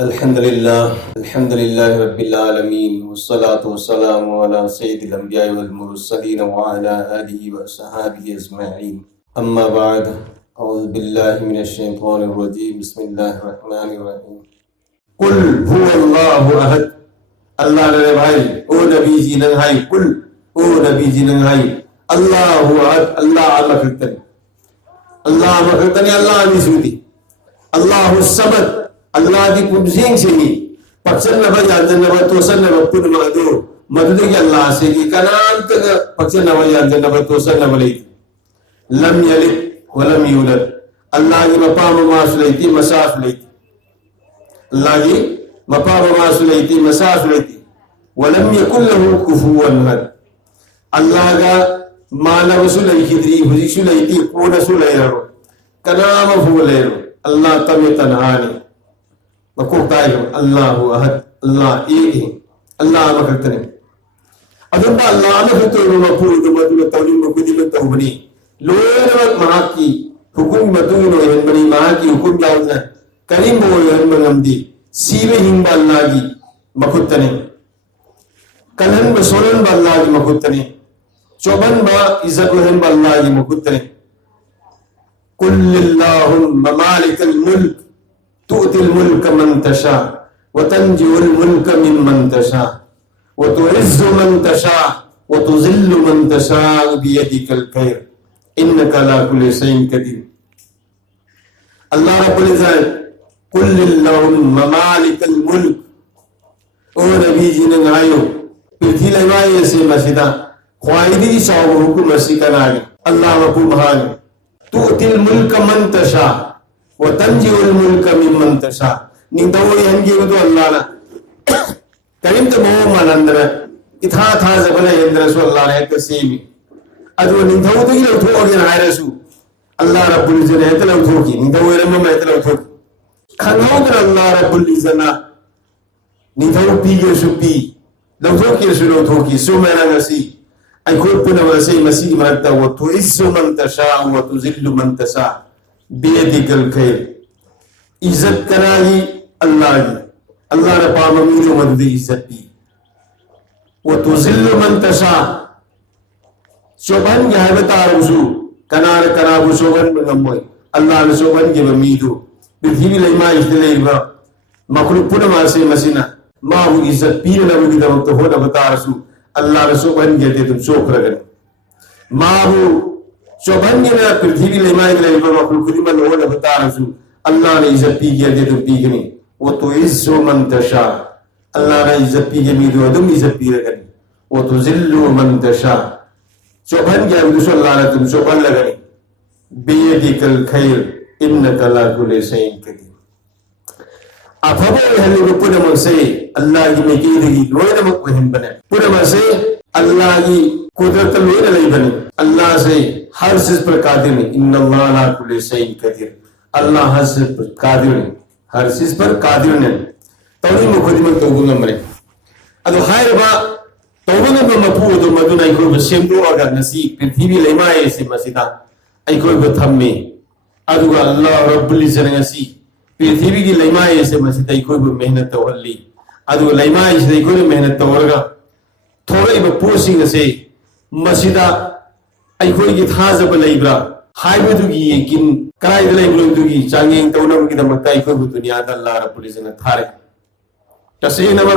अल्हम्दुलिल्लाह रब्बिल आलमीन वस्सलातु वस्सलामु अला सय्यिदिल अंबिया वल मुरसलीन व अला आलिहि व सहाबिहि अजमईन। अम्मा बाद, औज़ु बिल्लाहि मिनश शैतानिर रजीम। बिस्मिल्लाहिर रहमानिर रहीम। कुल हुवल्लाहु अहद। अल्लाह ने भाई ओ नबी जी ने भाई कुल ओ नबी जी ने भाई अल्लाहु अहद। अल्लाह मखतन अल्लाह मखतन अल्लाह निसूदी अल्लाहु समद। अल्लाह की पुंजिंग से ही पक्षन नबा जानते नबा तोसन नबा पुन मदो मदद के अल्लाह से की कनान तक पक्षन नबा जानते नबा तोसन नबा ले लम यलिद वलम यूलद। अल्लाह की मपाम मासुलैती मसाफ लेती अल्लाह की मपाम मासुलैती मसाफ लेती वलम यकुल लहु कुफुवन अहद। अल्लाह का मानव सुलै खिदरी हुजी सुलैती कोन सुलैरो कनाम फुलेरो अल्लाह तमे तन्हानी अल्लाहु अहद। अल्लाह एक है अल्लाह मखतने अदुबा अल्लाह मखतने मपूद मदुल तौली मकुदी में तौबनी लोरवत महा की हुकुम मदुल नोयन बनी महा की हुकुम जावना करीम मोयन मंगमदी सीवे हिंबा अल्लाह की मखतने कलन बसोलन अल्लाह की मखतने चौबन बा इज्जत हिंबा अल्लाह की मखतने कुल लिल्लाहुम्मा मालिकल मुल्क तुतिल मुल्क मन तशा व तंजिउल मुल्क मिम्मन तशा व तुइज्जु मन तशा व तुज़िल्लु मन तशा बियदिकल खैर इन्नका अला कुल्लि शैइन कदीर। अल्लाह रब्बुल इज्जत कुल लिल्लाहुम्मा मालिकल मुल्क। ओ नबी जी ने गायो पृथ्वी लगाए से मस्जिदा ख्वाइदी साव हुकुम सिकनागे अल्लाह वकु महान तुतिल मुल्क मन तशा वो तंजीउल मुल्क मिम्मन तशा। निंदवोई हंगी तो अल्लाह ना करीम तो मोह मनंदर इथा था जबला यंद्र सो अल्लाह ने तसीमी अदो निंदवो तो गिलो थो और हायरसु अल्लाह रब्बुल इज्जत है तलो थो की निंदवो रे मम तलो थो खनो कर अल्लाह रब्बुल इज्जत ना निंदवो पीगे सुपी लो थो की सुलो थो की सो मेरा गसी आई कोई पुना वसे मसी मरता वो तो इज्जु मन तशा वो तो जिल्लु मन तशा बेदिकल खैर। इज्जत कराई अल्लाह की अल्लाह ने पाममी जो मदद इज्जत दी वो तो जिल्लु मन तशा शोभन के बता रुसु कनार कनाबु शोभन में गमोय अल्लाह ने शोभन के बमीदो पृथ्वी लेमा इजले इबा मखलूक पुनमा से मसीना माहु इज्जत पीर न बगी दम तो होना बता रसु अल्लाह ने शोभन के दे तुम शोक रगन माहु शोभन के ना पृथ्वी लेमा इजले इबा मखलूक पुनमा न होना बता रसु अल्लाह ने इज्जत पी के दे तुम पीगनी वो तो इज्जु मन तशा। अल्लाह ने इज्जत पी के मीदो तुम इज्जत पी रगन वो तो जिल्लु मन तशा। शोभन के अब्दुल अल्लाह ने तुम शोभन लगनी बेदिकल खैर इन्नका अला कुल्लि शैइन कदीर। अफबो हलु पुनमा से अल्लाह की मेकीदगी लोयन मक वहन बने पुनमा से अल्लाह की कुदरत लोयन लई बने अल्लाह से हर चीज पर कादिर है। इन्नल्लाह अला कुल्लि शैइन कदीर। अल्लाह हर चीज पर कादिर है हर चीज पर कादिर है। तौनी मुखदिम तौबुंग मरे अदो खैर बा तौबुंग में मपू दो मदुना इको बसेमदो अगर नसी पृथ्वी लेमाए से मसिदा इको बथम्मे अदो अल्लाह रब्बुल इज्जत नसी पृथ्वी की लेमाए से मसिदा इको मेहनत तवल्ली अदो लेमाए से इको मेहनत तवरगा थोड़े बपोसिंग से मसिदा इको की थाजब लेब्रा हाइबदुगी किन काय लेब्रोदुगी चांगेंग तौनम की दमता इको दुनिया दा अल्लाह रब्बुल इज्जत थारे तसेनब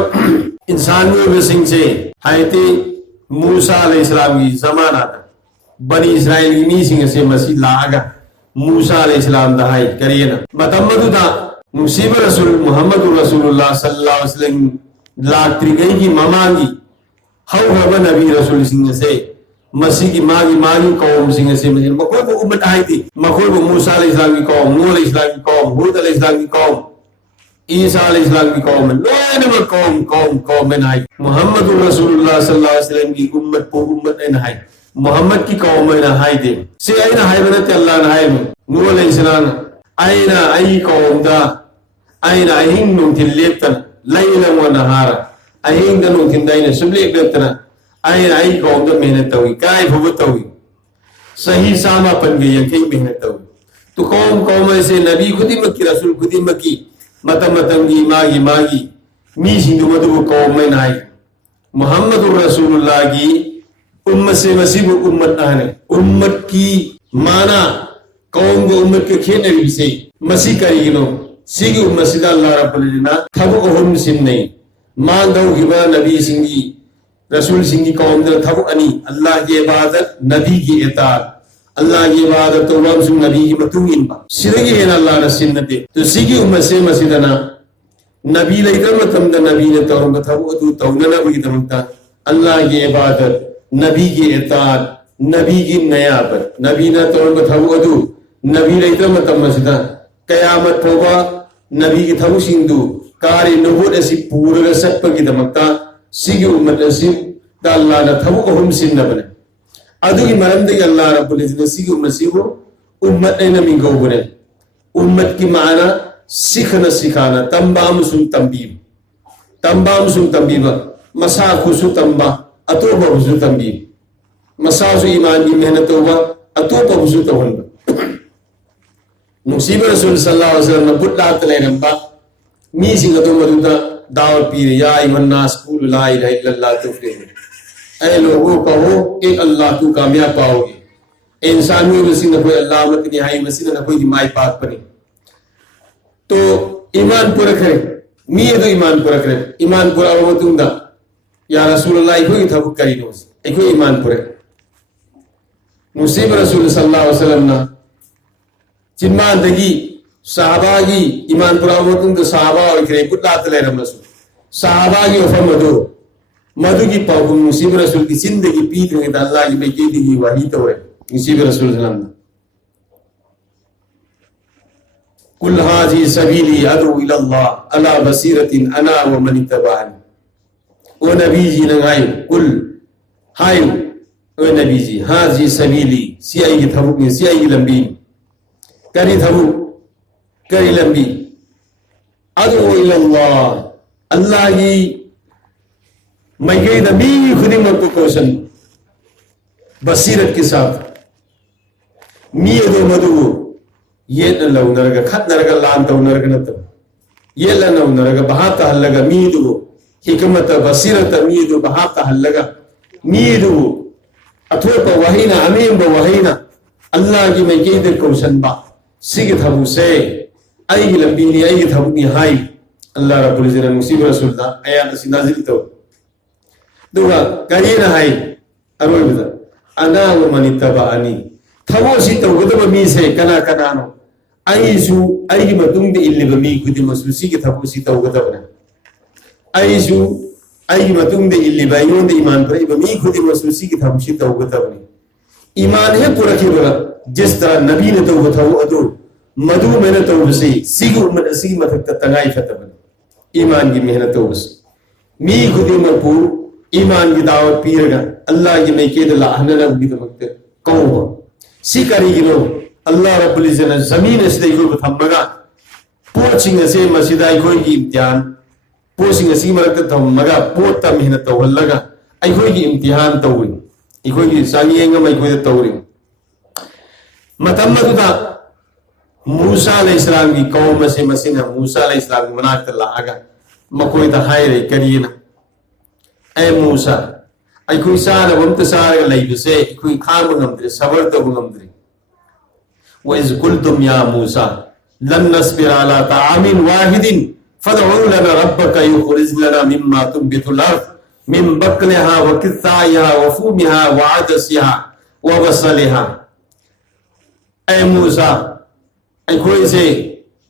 इंसान में सिंह से हायते मूसा अलैहिस्सलाम की जमाना था बनी इस्राइल की नी सिंह से मसीह लागा मूसा अलैहिस्सलाम दा हाय करियना मतमदु दा मुसीब रसूल मुहम्मद रसूलुल्लाह सल्लल्लाहु अलैहि वसल्लम लात्री गई की ममांगी हव हव नबी रसूल सिंह से मसीह की मागी कौम सिंह से मकोई वो उम्मत आई थी मकोई वो मूसा अलैहिस्सलाम की कौम नूह अलैहिस्सलाम की कौम हूद अलैहिस्सलाम की कौम ईसा अलैहिस्सलाम की कौम लोग कौम कौम कौम में आई मोहम्मद रसूलुल्लाह सल्लल्लाहु अलैहि वसल्लम की उम्मत को उम्मत ने आई मोहम्मद की कौम में नहाई दे से आई नहाई बनते अल्लाह नहाई में नूह अलैहिस्सलाम आईना आई कौम दा आईना अहिंग नुंथिल लेप्तन लैला व नहारा अहिंग नुंथिल दाइना सुबलेक लेप्तना आईना आई कौम दा मेहनत तवी काय भुवत तवी सही सामा पन गई यंकई मेहनत तवी तो कौम कौम ऐसे नबी खुदी मक्की रसूल खुदी मक्की मतम मागी मी सिंधु मधु कौम में नाई मुहम्मदुर रसूलुल्लाह की उम्मत से मसीबु उम्मत आने उम्मत की माना कौम को उम्मत के खेने भी से मसी करीनो सिगी उम्मत सिदा अल्लाह रब्बुल इज्जत थबु अहम सिन नहीं मान दो गिबा नबी सिंगी रसूल सिंगी कौम दे थबु अनी अल्लाह की इबादत नबी की इताअत अल्लाह की इबादत तो वम सुन नबी की मतुइन बा सिदगी है अल्लाह ने सिन्नते तो सिगी उम्मत से मसीदना नबी लेकर मतम द नबी ने तौर थबु अदु तौनना भी तमता अल्लाह की इबादत नबी की इताअत नबी की नयाबत नबी ने तौर थबु अदु नबी लेकर मतम मसीदा कयामत होगा नबी की थबु सिंधु कार्य नबूत ऐसी पूरे सत्प की तमता सिगी उम्मत ऐसी दा अल्लाह ने थबु अहम सिन्न बने अदुगी मरम दे अल्लाह रब्बुल इज्जत सिगी उम्मत सिगो उम्मत ने नमी गो बने उम्मत की माना सीखना सिखाना तंबाम सुन तंबीब मसा खुसु तंबा अतोबा खुसु तंबीब मसा सु ईमान की मेहनत होगा अतोबा खुसु तवंबा मुसीब रसूल सल्लल्लाहु अलैहि वसल्लम बुद्धा तले रंबा मी सिंग तो मरुदा दावत पीर या इमन नास कुल ला इलाहा इल्लल्लाह तुफलिह ऐ लोगों कहो कि अल्लाह तू कामयाब पाओगे इंसानियों में सिंह कोई अल्लाह मत निहाई मसीह न कोई दिमाई पाक पने तो ईमान पूरा करे मी ये तो ईमान पूरा करे ईमान पूरा हो तुंगा या रसूलुल्लाह इको की थबुक करी नोस इको ईमान पूरा मुसीब रसूल सल्लल्लाहु अलैहि वसल्लम ना चिन्मान दगी सहाबा की ईमान पूरा हो तुंगा सहाबा और करे बुद्धा तले रमसु सहाबा की वफा मधु की पागु मुसीब रसूल की जिंदगी पी देंगे अल्लाह की बेकी दी वही तो है मुसीब रसूल सल्लल्लाहु अलैहि कुल हाजी सबीली अदु इल्लल्लाह अला बसीरतिन अना व मन इत्तबाअनी ओ नबी जी लगायो कुल हाय ओ नबी जी हाजी सबीली सियाई की थबुक में सियाई की लंबी करी थबु करी लंबी अदु इल्लल्लाह अल्लाह की मैं नबी खुदी मत क्वेश्चन बसीरत के साथ मी दो मधु ये न लौनरगा खत नरगा लान तौनरगा नत ये लन नरगा बहात हल्लगा मीदु हिकमत बसीरत मीदु बहात हल्लगा मीदु अथोप वहीना अमीम ब वहीना अल्लाह की मैं के दे क्वेश्चन बा सिग थबु से आई लंबी नी आई थबु नी हाई अल्लाह रब्बुल इज्जत मुसीब रसूल दा आयात सिनाजिल तो दुआ करीना हाई अरोय बता अना व मन इत्तबाअनी थबो सी तौगदब मी से कना कनानो आईसु आईगी मतुंग दे इल्लिबा मी खुदी मसुसी की थबो सी तौगदब ना आईसु आईगी मतुंग दे इल्लिबा यों दे ईमान पर इबा मी खुदी मसुसी की थबो सी तौगदब ने ईमान है पूरा की बगा जिस तरह नबी ने तो बताओ अदो मधु मैंने तो बसे सिग उम्मत सी मथक तंगाई खतब ईमान की मेहनत तो बस मी खुदी मपू ईमान की दावत पीरगा अल्लाह की मैं के दला अहनना भी तो वक्त कहो सी करीगिनो अल्लाह रब्बुल इज्जत ने जमीन से देखो थम्मगा पोचिंग से मस्जिदा कोई की इम्तिहान पोचिंग से मरक थम्मगा पोता मेहनत तो लगा आई कोई की इम्तिहान तो हुई कोई की सानियंगा मैं कोई तो हुई मतम्मदुदा मूसा अलैहिस्सलाम की कौम से मसीना मूसा अलैहिस्सलाम की मनाक लागा मकोई ता हाय रे करियना ऐ मूसा आई कोई सारा वंत सारा लाइब से कोई खाम गमद्रे सबर तो गमद्रे व इज कुल्तुम या मूसा लन नस्बिर अला तामिन वाहिदिन फदउ लना रब्बका युखरिज लना मिम्मा तुंबितुल अर्द मिन बकलिहा व किसाइहा व फूमिहा व अदसिहा व बसलिहा ऐ मूसा आई कोई से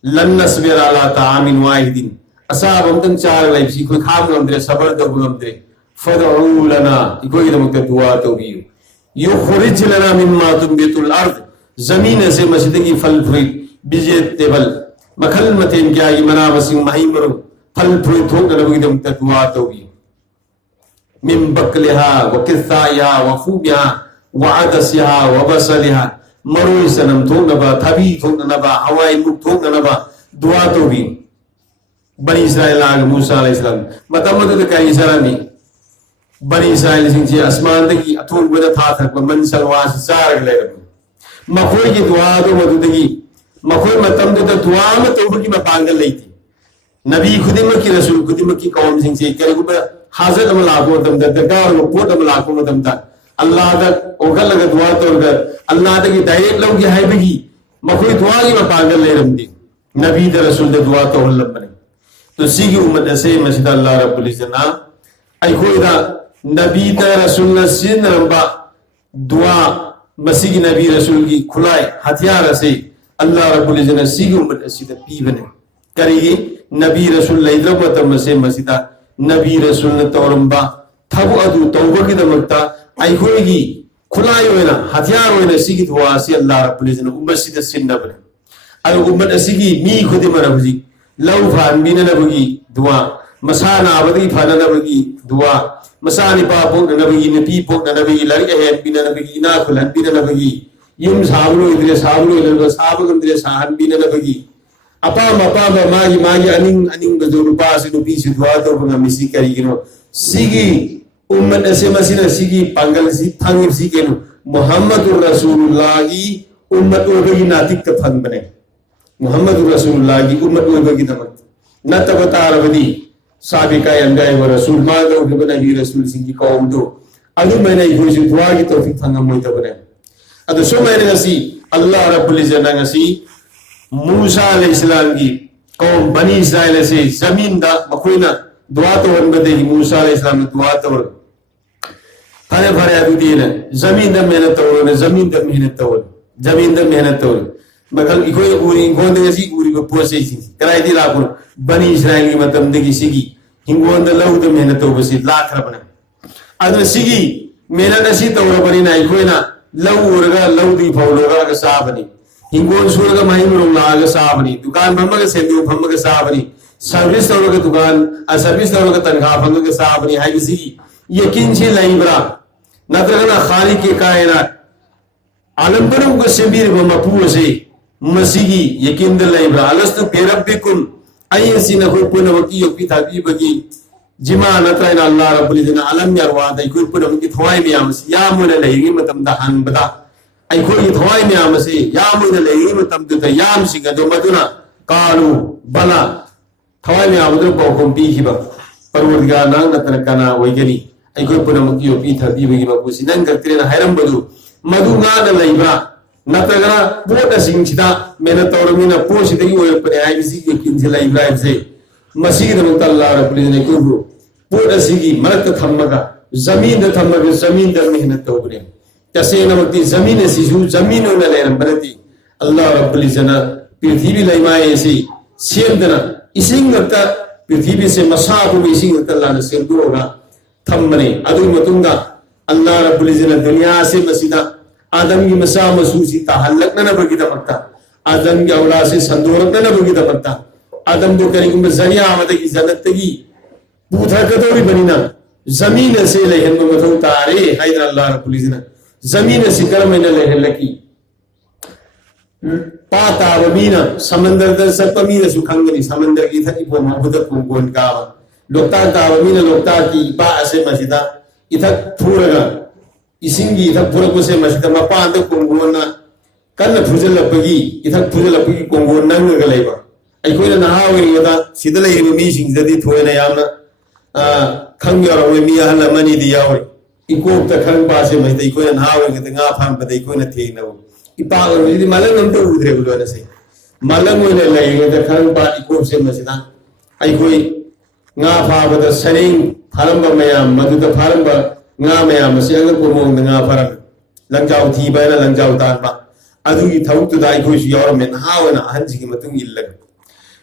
लन नस्बिर अला तामिन वाहिदिन असाब वंतन चार लाइब सी कोई खाम गमद्रे सबर तो गमद्रे फदउ लना कोई दमक दुआ तो भी युखरिज लना मिम्मा तुंबितुल अर्द जमीन से मस्जिद की फल फ्रूट वेजिटेबल मखल मतेन क्या ये मना बसिंग मही मरो फल फ्रूट थोक नबी दमक दुआ तो भी मिन बकलिहा व किसाइहा व फूबिहा व अदसिहा व बसलिहा मरो सनम थोक नबा थबी थोक नबा हवाई मुख थोक नबा दुआ तो भी बनी इस्राइल आग मूसा अलैहिस्सलाम मतमत तो कई सरानी बनी इस्राइल सिंह आसमान की अथोन बदा था थक मन सलवा से सार ले मखोई की दुआ तो मधुदगी मखोई मतम तो दुआ में तो की मपांगल नहीं थी नबी खुदिमक की रसूल खुदिमक की कौम सिंह से करीगुबा हाजत में लाखों तमदा दरकार में पोट में लाखों में तमदा अल्लाह तक ओखल लगा दुआ तोड़ अल्लाह तक डायरेक्ट लोग ये है बगी मखोई दुआ की पागल ले रमदी नबी द रसूल द दुआ तो हल्लम बने तो सीगी उम्मत से मस्जिद अल्लाह रब्बुल इज्जत ना आई कोई दा नबी द रसूल न सिन रंबा दुआ मसीह नबी रसूल की खुलाए हथियार से अल्लाह रब्बुल इज्जत ने सीगी उम्मत से द पी बने करेगी नबी रसूल लैद्रब मतम से मस्जिद नबी रसूल न तौरंबा थबु अदु तौबा की दमकता आई कोई की खुलाए होना हथियार होना सीगी दुआ से अल्लाह रब्बुल इज्जत ने उम्मत से द सिन बने अगर उम्मत असीगी मी खुद मरबजी लव फान बीना नबगी दुआ मसाना आबदी फाना नबगी दुआ मसानी पापों नबगी नपी पों नबगी लड़के हैं बीना नबगी ना खुलन बीना नबगी युम साबलो इधर साबग इधर साहन बीना नबगी अपाम मागी अनिंग गजोर पास नुपी से दुआ तो बंगा मिसी करी गिनो सीगी उम्मत असे मसीना सीगी पंगल सी फंग सी केनो मुहम्मदुर रसूलुल्लाह की उम्मत ओबगी नातिक त फंग बने मुहम्मद रसूलुल्लाह की उम्मत की दमक न तब तारबदी साबिका अंगाय व रसूल मादो के नबी रसूल सिंह की कौम दो अदु मैंने इसे दुआ की तौफीक फंगा मोय तबने अदु सो मैंने गसी अल्लाह रब्बुल इज्जत गसी मूसा अलैहिस्सलाम की कौम बनी इस्राइल से जमीन दा मखोइना दुआ तो बनबदे मूसा अलैहिस्सलाम ने दुआ तो फरे फरे अदु दीन जमीन दा मेहनत तो जमीन दा मेहनत तो मगल इकोई उरी गोंद गसी उरी को पोसे सी कराई दी लाको बनी इस्राइल की मतम देगी सिगी हिंगोंद लव द मेहनत तो बसी लाख रबना अदर सिगी मेहनत सी तो रबनी ना इकोई ना लव उरगा लव दी फौलोगा का साबनी हिंगोंद सुरगा माही मुरंग लागा साबनी दुकान भम्मा के सेंदु भम्मा के साबनी सर्विस तो का दुकान सर्विस तो का तनखा भम्मा के साबनी हाई सिगी यकीन से लाइब्रा नत्रगना खाली के कायनात आलम बनो को सेबीर मपू से मसीगी यकीन द लाइब्रा अलस्तु बेरब्बिकुम अयसी न कोई पुनवकी योपी थाबी बगी जिमा नत्राइन अल्लाह रब्बुल इज्जत आलम यारवा दai कोई पुनवकी थवाई मियाम से या मुने लेगी मतम द हन बदा आई कोई थवाई मियाम से या मुने लेगी मतम द याम सिगा दो मदुना कालू बला थवाई मियाम दो कोम पी हिबा परवरदिगार नांग नतन कना वैगनी आई कोई पुनवकी योपी थाबी बगी बकुसी नंग करतिरे न हैरम बदु मधुगा द लाइब्रा नतगरा पोट सिंचिदा मेना तौरमीना पोसिदगी ओयपने आईबीसी के किंजे लाइब्राइब से मसीद अल्लाह रब्बुल इज्जत ने को पोट सिगी मरत थम्मगा जमीन द मेहनत तौबने तसे नमती जमीन सिजु जमीन न लेरम बरती अल्लाह रब्बुल इज्जत ने पृथ्वी लाइमाए से सेमदना इसिंगता पृथ्वी से मसाबु इसिंगता अल्लाह ने सेमदोगा थम्मने अदु मतुंगा अल्लाह रब्बुल इज्जत ने दुनिया से मसीदा आदम की मसा मसूसी ताहल्लक न बगी दमकता आदम की औलाद से संदोरक न बगी दमकता आदम को करेंगे जरिया आमद की जन्नत की पूथा कदोरी बनीना जमीन से लेहन में मथौ तारे हैदर अल्लाह रब्बुल इज्जत जमीन से कर में लेहन लकी पाता बमीना समंदर दर सपमीना सुखंगनी समंदर की थकी पो महबूद को गोन का लोकता का बमीना लोकता की पा से मस्जिदा इथक फूरगा इसिंगी इथक फुरक से मस्जिद मपान द कोंगोना कन्न फुजलपगी इथक फुजलपगी कोंगोन नंगगा लेबा अखोइना नहावेदा सिदा लेबा मी सिंगददी थोयना यामना खंग यारवे मी अहल मनी दी यावरी इकोप त खंग पासे मस्जिद इकोइना नहावेगा nga फाम बदे इकोइना थेगना इपा ओरदी मलंग नंतो उद्रे बुलवाना से मलंग ओइना लेगा खंग पा इकोप से मस्जिद अखोइ nga फाबदा सरिंग फारंबा मयाम मदुदा फारंबा nga मैम से अगर को मोंग nga फरम लंजाव थी बायना लंजाव तानबा अदुगी थौतु दाई कोइस यावरमेन हावना हंजिगी मतुंग इल्लग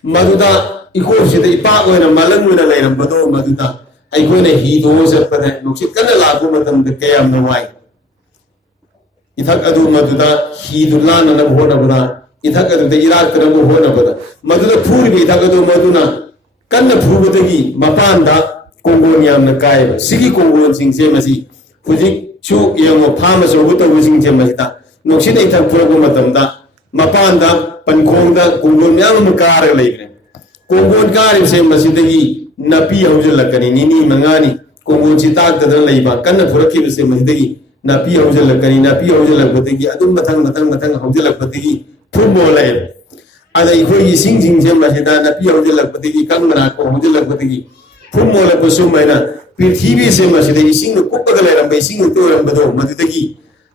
मदुदा इको से इपा ओइना मलंग ओइना लेरम बदो मदुदा अइकोने ही दो से पर नुक्सित कन लागो मतम de kayam na wai इथक अदु मदुदा ही दुलान न होना बदा इथक अदु de irak ತರ होना बदा मदुदा फूर भी इथक अदु मदुना कन फूबदगी मपानदा कोंगोन यामना काय सिगी कोंगोन सिंग से मसी फुजी छु यंगो फाम सो बुतो सिंग से मसिता नोक्सिन इथक फुरगो मतमदा मपानदा पनखोंगदा कोंगोन याम मकार लेगने कोंगोन कार से मसिदगी नपी हौजलकनी निनी मंगानी कोंगोन चिताक ददन लेबा कन फुरकी से मसिदगी नपी हौजलकनी नपी हौजलकबदगी अदुम मथंग हौजलकबदगी फुटबॉल है ada ikhoi sing sing je masida na pi hojil lakpati kang mana ko hojil lakpati phum mola ko sumaina prithvi se masida ising ko kupagale ram ising to ram bado madidagi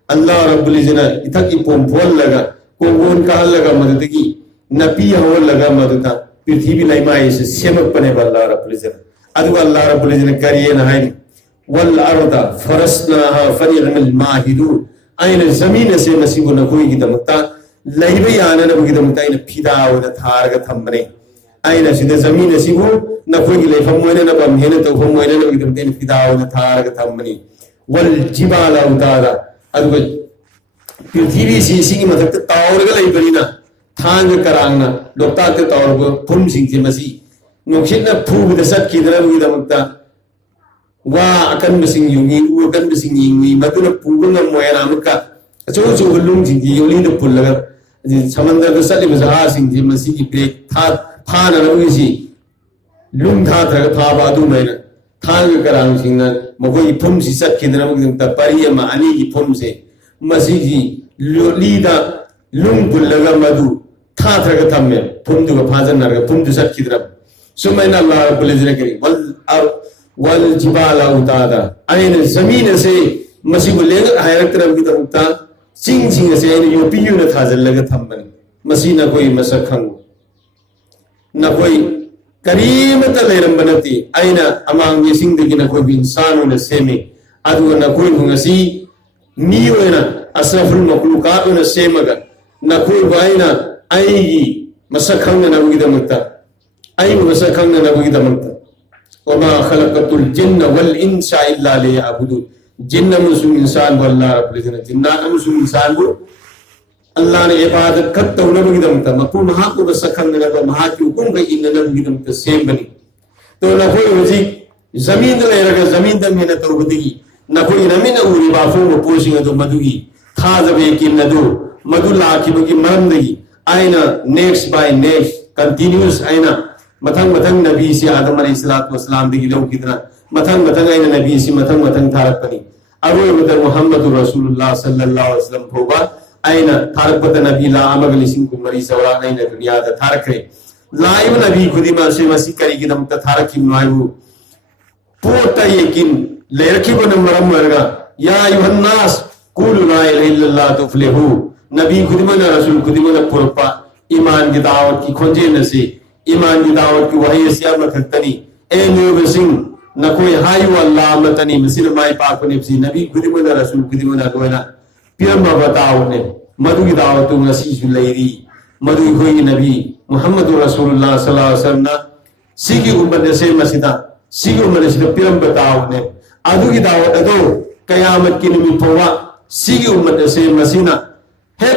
Allah rabbul izzina itaki pom phol laga ko gon ka laga madidagi na pi hol laga maduta prithvi lai mai se semak pane Allah rabbul izzina adu Allah rabbul izzina kariye na hai wal arda farasnaha fani'mal mahidun aina zamin se masibu na koi ki damta laiba yana na bugi damta ina phida ona tharga thamne aina sida zamin sibu na koi ki leifam moina na bam hena to fam moina na bugi damta ina phida ona tharga thamne wal jibala utada adu prithvi si singi mathak taurga laibarina thang karangna lokta te taurga phum sing je masi nokshina phubu da sat ki dara bugi damta wa akan mesing yungi u akan mesing yungi maduna puga moyana amka acho cho lung jing ji yoli de pullaga samandar da sali ba ha sing ji masi ki break tha na lu si lung tha tha tha ba du mai na tha ga karang sing na magoi phum si sat ki dana mugim ta pari ma ani ki phum se masi ji li da lung pullaga madu tha tha ga thamme phum du ga phajan na ga phum du sat ki dara sumaina Allah bulizna kari wal jibala utada aina zamina se masibu lega hayrak taraf ki tamta sing sing se aina yopi yuna thajal laga thamban masina koi masakhang na koi karimata leram banati aina amang ye sing de na koi insanu na seme adu na koi ngasi ni wena asraful makhluqat na semaga na koi baina ai masakhang na bugi tamta ai masakhang na bugi tamta وما خلقت الجن والإنس إلا ليعبدون جن مسلم إنسان والله رب العزة جنات مسلم إنسان بو الله نے عبادت کرتا ہوں نبی دم تا مکو مہا کو بس سکھن نگا مہا کی حکم گئی ان نبی دم تا سیم بنی تو نہ کوئی وزی زمین دل رگا زمین دم میں نہ تو بدگی نہ کوئی نمین اوری بافو کو پوشی تو مدوگی تھا زبے کی ندو مدو لا کی بگی مرندگی آئینا نیکسٹ بائی نیکسٹ کنٹینیوس آئینا मथंग मथंग नबी से आदम अलैहिस्सलातु वस्सलाम दिगी लो कितना मथंग मथंग आइना नबी से मथंग मथंग थारक पनी अबो बदर मुहम्मदुर रसूलुल्लाह सल्लल्लाहु अलैहि वसल्लम होगा आइना थारक पत नबी ला अमगली सिंह को मरी सवरा आइना दुनिया दा थारक रे लाइव नबी खुदिमा से मसी करी की दम त थारक की मायू पोता यकीन ले रखी बन मरम मरगा या अय्युहन नास कुल ला इलाहा इल्लल्लाह तुफ्लिहू नबी खुदिमा रसूल खुदिमा पुरपा ईमान की दावत की खोजे नसे ईमान की दावत की वही सियाम खतनी ए न्यूब सिंह न कोई हायु अल्लाह मतनी मसिर माई पाक ने सी नबी खुदिमना रसूल खुदिमना गोना पियम बताओ ने मधु की दावत नसी सुलैरी मधु कोई नबी मुहम्मद रसूलुल्लाह सल्लल्लाहु अलैहि वसल्लम सिगी उम्मत से मसिदा सिगी उम्मत से पियम बताओ ने अदु की दावत अदो कयामत की निमि पवा सिगी उम्मत से मसिना है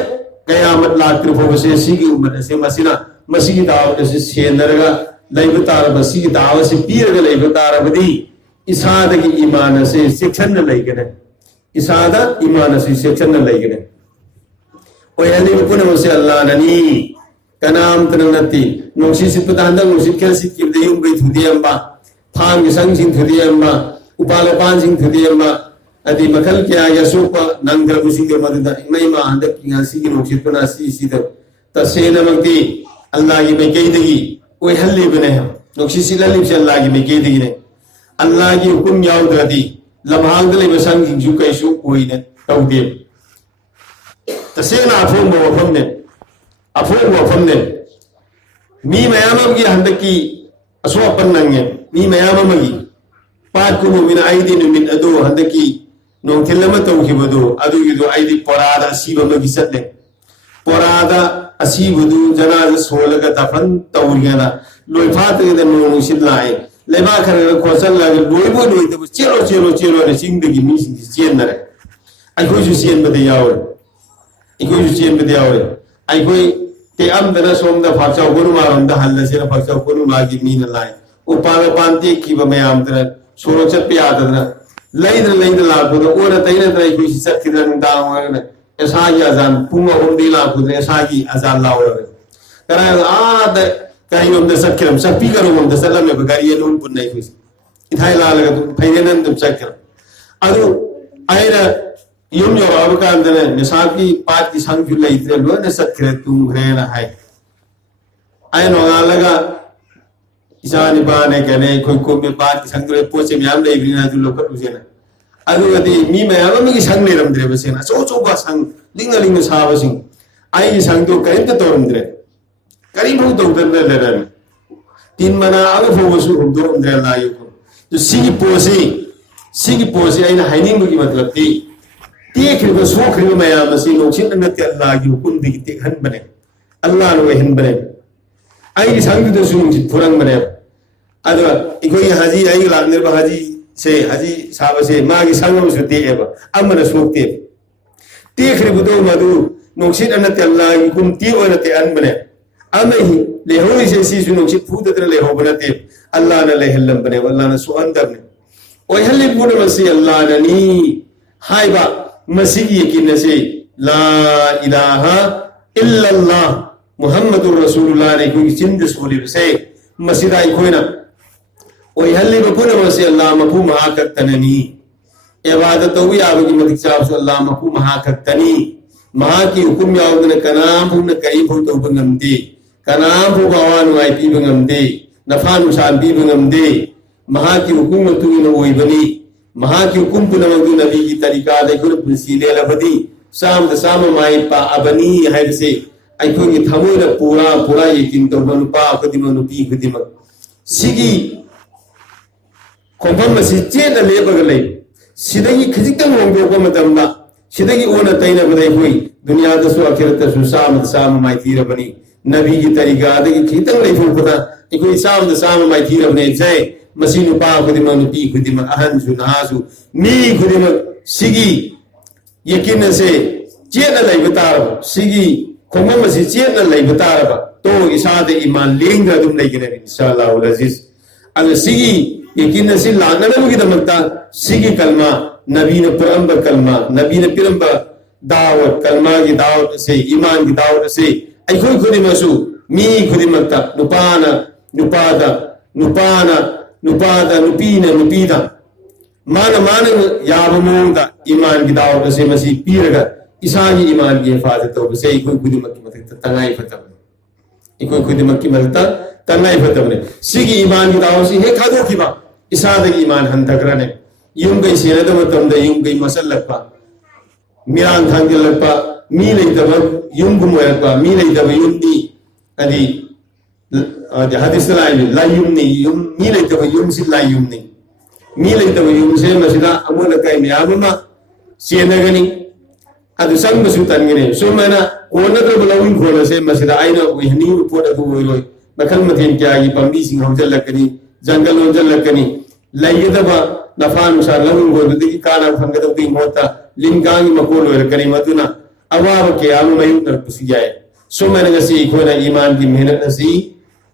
कयामत लात्र पवा से सिगी उम्मत से मसिना मसीगी दावत से सेनरगा लैब तारब सिगी दावत से पीरगा लैब तारबदी इसाद की ईमान से शिक्षण लैगने इसाद ईमान से शिक्षण लैगने ओयली पुन से अल्लाह ननी कनाम तननति नोसी सिपतांदा नोसी केलसी किबदे युंगै थुदियम्बा फांग संग सिंग थुदियम्बा उपालपान सिंग थुदियम्बा अदि मखल क्या यसुपा नंगर बुसिंग मददा इमैमा हंदक की सिगी नोसी पना सी तसेनमक्ति अल्लाह की मैं कही देगी कोई हल्ले बने हम नोक्सी सिलालिब से अल्लाह की मैं कही देगी ने अल्लाह की हुकुम याद रही लम्हांग दले बसंग जिंजू कैसु कोई ने तौदे तसेना अफोंग वफम ने मी मयामम की हंदक की असो अपन नंगे मी मयामम की पात कुनु मिन आईदी मिन अदो हंदक की नोंथिलम तौखिबदो अदु युदो आईदी परादा सीबम की सत्ले परादा असीबुदु जनाज सोलगा दफन तौरियाना लोइफात के नोंग सिलाए लेबा खर खोसल ला लोइबो लोइदबो चेलो ने सिंगदगी मी सिंग चेनरे आइखोजु चेन बदे यावर इखोजु चेन बदे यावर आइखोय ते अमदना सोमदा फाक्साव गुरुमारमदा हल्लसेना फाक्साव गुरुमागी मीना लाए उपाल पांते किबा मयाम तरा सोरो चत यादना लैद लाखुदा ओरा तैना तै कोई सत्किदन दावरना ऐसा ही अजान पुंगा होंदी लाखुदा ऐसा ही अजान लावर करा आ द कहीं हम दसक करम सपी करो हम दसला में बगारी नून पुन्नै कुछ इथाई लालगा तुम फैनेनन तुम चक्कर अदु आयरा युम यो अब का अंदर मिसाल की पात की संग जुलाई इतने लो ने सत्करे तुम रहना है ai no alaga isani ba ne kene khoi ko me ba ki sangre poche myam le bina du lokot usena adu adi mi me aba mi sang le ram dre basena so ba sang linga sa ba sing ai sang do kain ta torum dre kari bu do dre le ran tin mana aga fo su rum do dre la yu ko to sigi posi ai na haining bu ki matlab ti khri ba so khri ma ya masi no chin na te Allah gi hukum di ti han bane Allah no hin bane ai sang do su ji purang bane adu ikoi haji ai la nir ba haji se haji sahaba se ma gi sang no su ti eba amana so ti khri bu do ma du no chin na te Allah gi hukum ti o na te an bane amai le ho se si su no chin pu de le ho bane te Allah na le hillam bane wallah na su andar ne o halli bu na masi Allah na ni haiba masigi yakin se la ilaha illallah muhammadur rasulullah ne ko cinde soli se masida ikoina o halli ba kuna masi Allah mafu mahakatani ibadat to ya ba ki madik sa Allah mafu mahakatani ma ki hukum ya udna kanam hun kai bu to bangamdi kanam bu bawan wai pi bangamdi nafanu san pi bangamdi ma ki hukum tu ina oi bani ma ki hukum puna mangu nabi ki tarika de kur pusile labadi sam da sam mai pa abani hai se ai ko ni thamu na pura yakin to ban pa khudima nu pi khudima sigi khomam masi che na le bagalai sidagi khijikam ngombo ko matamda sidagi ona taina badai hoi dunya da su akhirat su sam mai tira bani nabi ki tarika de ki khitang lai fu pata ikoi sam da sam mai tira bani jai masinu pa khudima nu pi khudima ahan su nasu ni khudima sigi yakin se che na lai batar sigi khomam masi che na lai batar ba to isa de iman lenga dum lai gine inshallah ul aziz al sigi yakin se la na mu ki damakta sigi kalma nabi ne paramba kalma nabi ne piramba dawat kalma ki dawat se iman ki dawat se ai khoi khudima su mi khudima ta nupana nupida mana yabamonda iman ki dawat se masi piraga isani iman ki hifazat to se ikoi khudima ki matak tangai fatam ikoi khudima ki matak tangai fatam ne sigi iman ki dawat se he khado ki ba isada ki iman hantakra ne yung gai sera da matam da yung gai masallakpa miran thangilakpa mi lai da yung gumoyakpa mi lai da yung ni adi hadis la yung ni yung mi lai da yung si la yung ni mi lai da yung se masida amuna kai mi amama senagani adu sang basu tangine so mana ona da balawin khola se masida aina wihni report adu woiloi bakal matin kya yi pambi sing hojal lakani jungle hojal lakani layyadaba nafanu sa lawin go dudi kana fangada di mota lingangi makolo rakani maduna awaba ke amu mayu tar pusiyae so mana ngasi khona iman ki mehnat nasi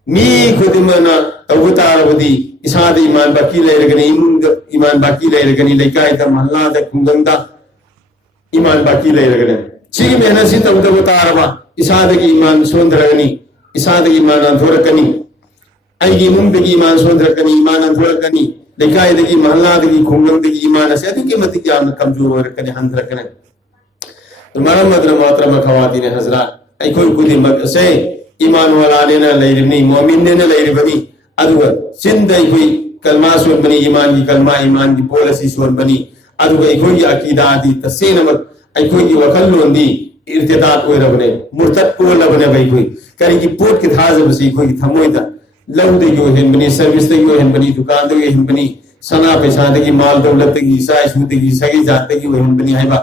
mi khudimana tawtarabadi isade iman baki lairagani iman baki lairagani laikai ta mahalla ta kunganda iman baki lairagani chigi mehnat si tawtaraba isade ki iman sondragani isade ki iman andhorakani aigi mumbi iman sondrakani iman andhorakani laikai ta ki mahalla ta ki kunganda ki iman ase adu ki mati kya kamjor rakani handrakani maram madra matra khawatine hazrat ai koi kudi mak se iman wala ne na lairni mu'min ne na lairni aduga sindai koi kalma sun bani iman ki policy sun bani aduga ai koi aqida di tasena mak ai koi wakallon di irtidat oi rabne murtad ko labne bai koi kari ki pot ki thaza basi koi thamoida lawde yo hen bani service de yo hen bani dukan de yo hen bani sana paisa de ki mal dawlat ki sai su de ki sagi jat de ki yo hen bani haiba